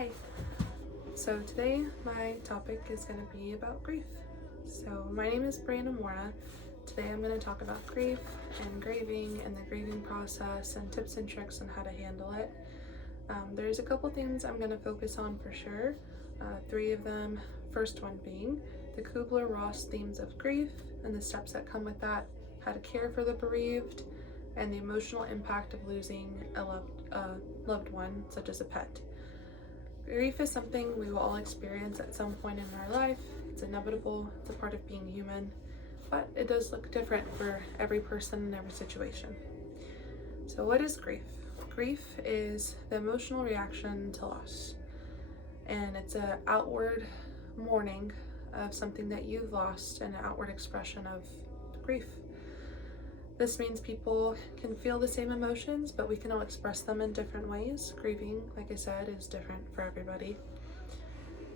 Hi. So today my topic is going to be about grief. So my name is Brianna Mora. Today I'm going to talk about grief and grieving and the grieving process and tips and tricks on how to handle it. There's a couple things I'm going to focus on for sure. Three of them. First one being the Kubler-Ross themes of grief and the steps that come with that, how to care for the bereaved, and the emotional impact of losing a loved one, such as a pet. Grief is something we will all experience at some point in our life. It's inevitable, it's a part of being human, but it does look different for every person and every situation. So what is grief? Grief is the emotional reaction to loss, and it's an outward mourning of something that you've lost and an outward expression of grief. This means people can feel the same emotions, but we can all express them in different ways. Grieving, like I said, is different for everybody.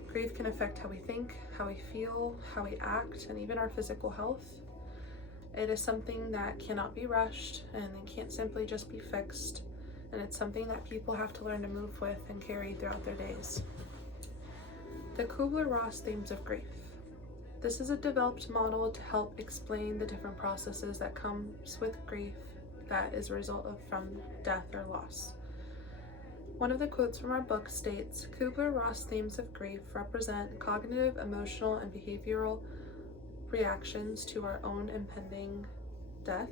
Grief can affect how we think, how we feel, how we act, and even our physical health. It is something that cannot be rushed and it can't simply just be fixed, and it's something that people have to learn to move with and carry throughout their days. The Kubler-Ross themes of grief. This is a developed model to help explain the different processes that comes with grief that is a result of from death or loss. One of the quotes from our book states, Kubler-Ross themes of grief represent cognitive, emotional, and behavioral reactions to our own impending death.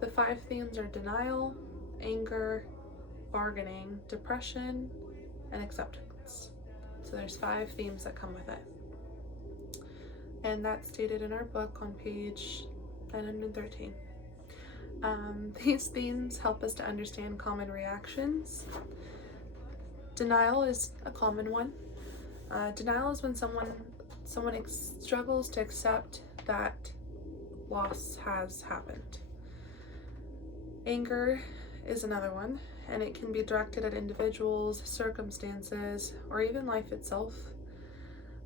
The 5 themes are denial, anger, bargaining, depression, and acceptance. So there's 5 themes that come with it. And that's stated in our book on page 913. These themes help us to understand common reactions. Denial is a common one. Denial is when someone struggles to accept that loss has happened. Anger is another one, and it can be directed at individuals, circumstances, or even life itself.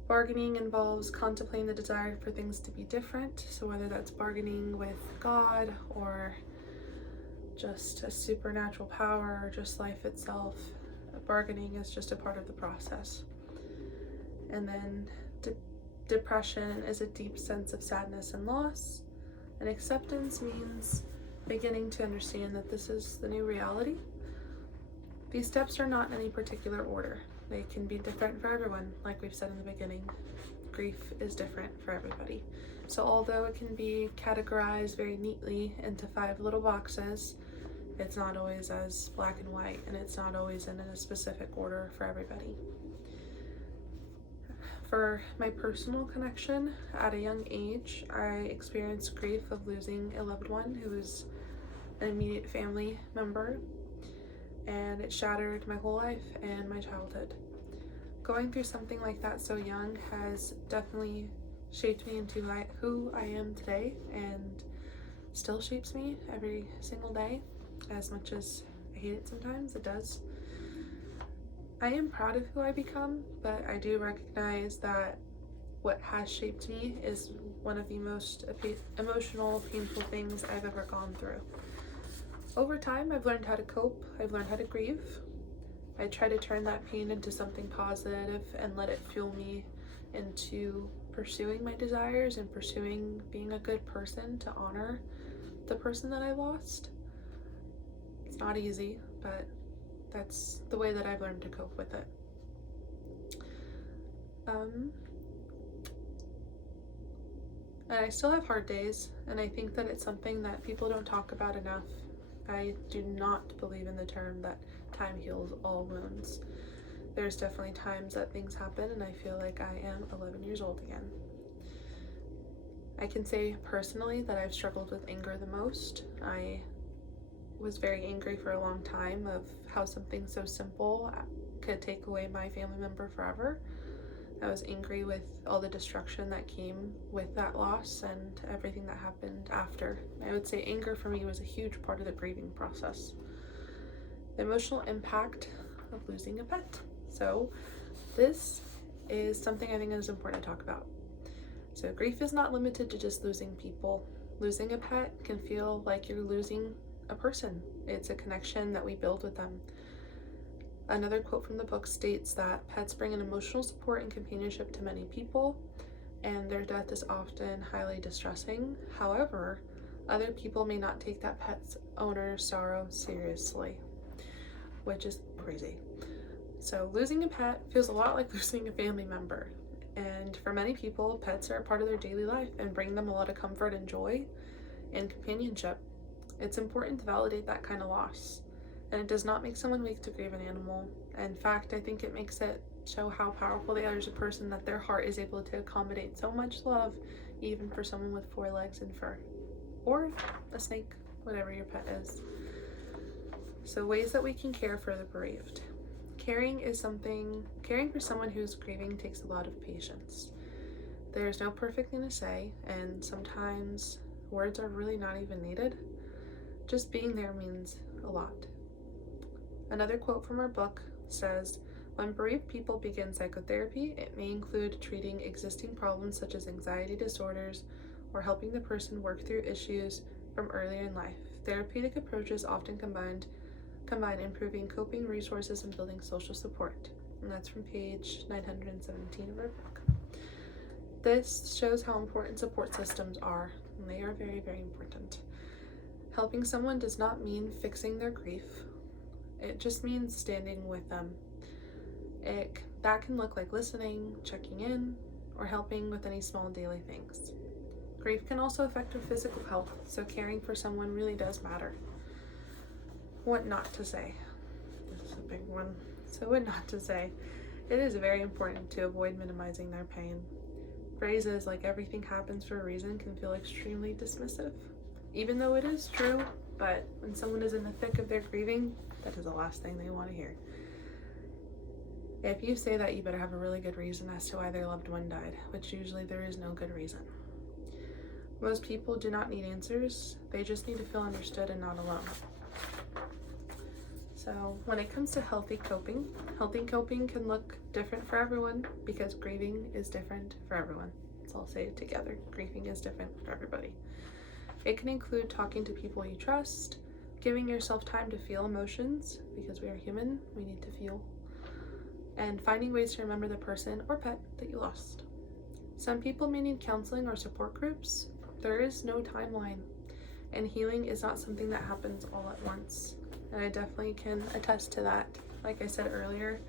Bargaining involves contemplating the desire for things to be different, so whether that's bargaining with God or just a supernatural power or just life itself, bargaining is just a part of the process. And then depression is a deep sense of sadness and loss, and acceptance means beginning to understand that this is the new reality. These steps are not in any particular order. They can be different for everyone, like we've said in the beginning. Grief is different for everybody. So although it can be categorized very neatly into 5 little boxes, it's not always as black and white, and it's not always in a specific order for everybody. For my personal connection, at a young age, I experienced grief of losing a loved one who was an immediate family member, and it shattered my whole life and my childhood. Going through something like that so young has definitely shaped me into who I am today, and still shapes me every single day. As much as I hate it sometimes, it does. I am proud of who I become, but I do recognize that what has shaped me is one of the most emotional, painful things I've ever gone through. Over time, I've learned how to cope, I've learned how to grieve. I try to turn that pain into something positive and let it fuel me into pursuing my desires and pursuing being a good person to honor the person that I lost. It's not easy, but that's the way that I've learned to cope with it. And I still have hard days, and I think that it's something that people don't talk about enough. I do not believe in the term that time heals all wounds. There's definitely times that things happen and I feel like I am 11 years old again. I can say personally that I've struggled with anger the most. I was very angry for a long time of how something so simple could take away my family member forever. I was angry with all the destruction that came with that loss and everything that happened after. I would say anger for me was a huge part of the grieving process. The emotional impact of losing a pet. So this is something I think is important to talk about. So grief is not limited to just losing people. Losing a pet can feel like you're losing a person. It's a connection that we build with them. Another quote from the book states that pets bring an emotional support and companionship to many people, and their death is often highly distressing. However, other people may not take that pet's owner's sorrow seriously, which is crazy. So losing a pet feels a lot like losing a family member. And for many people, pets are a part of their daily life and bring them a lot of comfort and joy and companionship. It's important to validate that kind of loss. And it does not make someone weak to grieve an animal. In fact, I think it makes it show how powerful they are as a person, that their heart is able to accommodate so much love, even for someone with 4 legs and fur. Or a snake, whatever your pet is. So ways that we can care for the bereaved. Caring for someone who's grieving takes a lot of patience. There's no perfect thing to say, and sometimes words are really not even needed. Just being there means a lot. Another quote from our book says, "When bereaved people begin psychotherapy, it may include treating existing problems such as anxiety disorders or helping the person work through issues from earlier in life. Therapeutic approaches often combine improving coping resources and building social support." And that's from page 917 of our book. This shows how important support systems are, and they are very, very important. Helping someone does not mean fixing their grief. It just means standing with them. That can look like listening, checking in, or helping with any small daily things. Grief can also affect your physical health, so caring for someone really does matter. What not to say. This is a big one. So what not to say. It is very important to avoid minimizing their pain. Phrases like "everything happens for a reason" can feel extremely dismissive, even though it is true, but when someone is in the thick of their grieving, that is the last thing they want to hear. If you say that, you better have a really good reason as to why their loved one died, which usually there is no good reason. Most people do not need answers, they just need to feel understood and not alone. So when it comes to healthy coping can look different for everyone because grieving is different for everyone. So I'll say it together. Grieving is different for everybody. It can include talking to people you trust, giving yourself time to feel emotions, because we are human, we need to feel, and finding ways to remember the person or pet that you lost. Some people may need counseling or support groups. There is no timeline, and healing is not something that happens all at once. And I definitely can attest to that. Like I said earlier,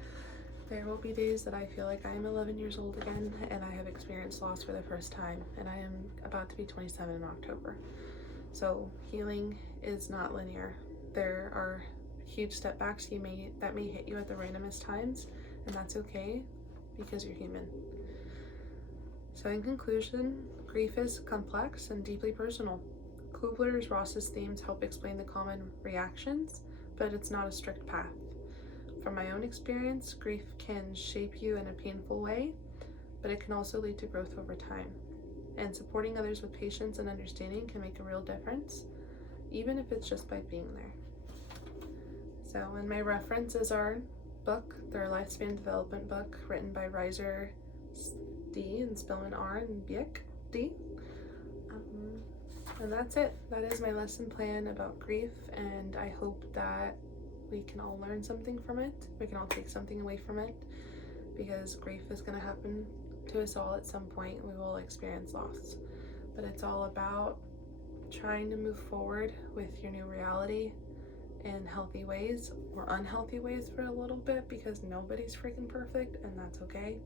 there will be days that I feel like I am 11 years old again and I have experienced loss for the first time, and I am about to be 27 in October. So healing is not linear. There are huge setbacks that may hit you at the randomest times, and that's okay because you're human. So in conclusion, grief is complex and deeply personal. Kubler-Ross's themes help explain the common reactions, but it's not a strict path. From my own experience, grief can shape you in a painful way, but it can also lead to growth over time. And supporting others with patience and understanding can make a real difference, even if it's just by being there. So, and my reference is our book, their lifespan development book, written by Reiser D and Spellman R and Bieck D. And that's it. That is my lesson plan about grief, and I hope that we can all learn something from it. We can all take something away from it, because grief is going to happen to us all at some point. We will experience loss, but it's all about trying to move forward with your new reality in healthy ways or unhealthy ways for a little bit, because nobody's freaking perfect, and that's okay.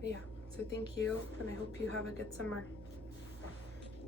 But yeah, so thank you, and I hope you have a good summer.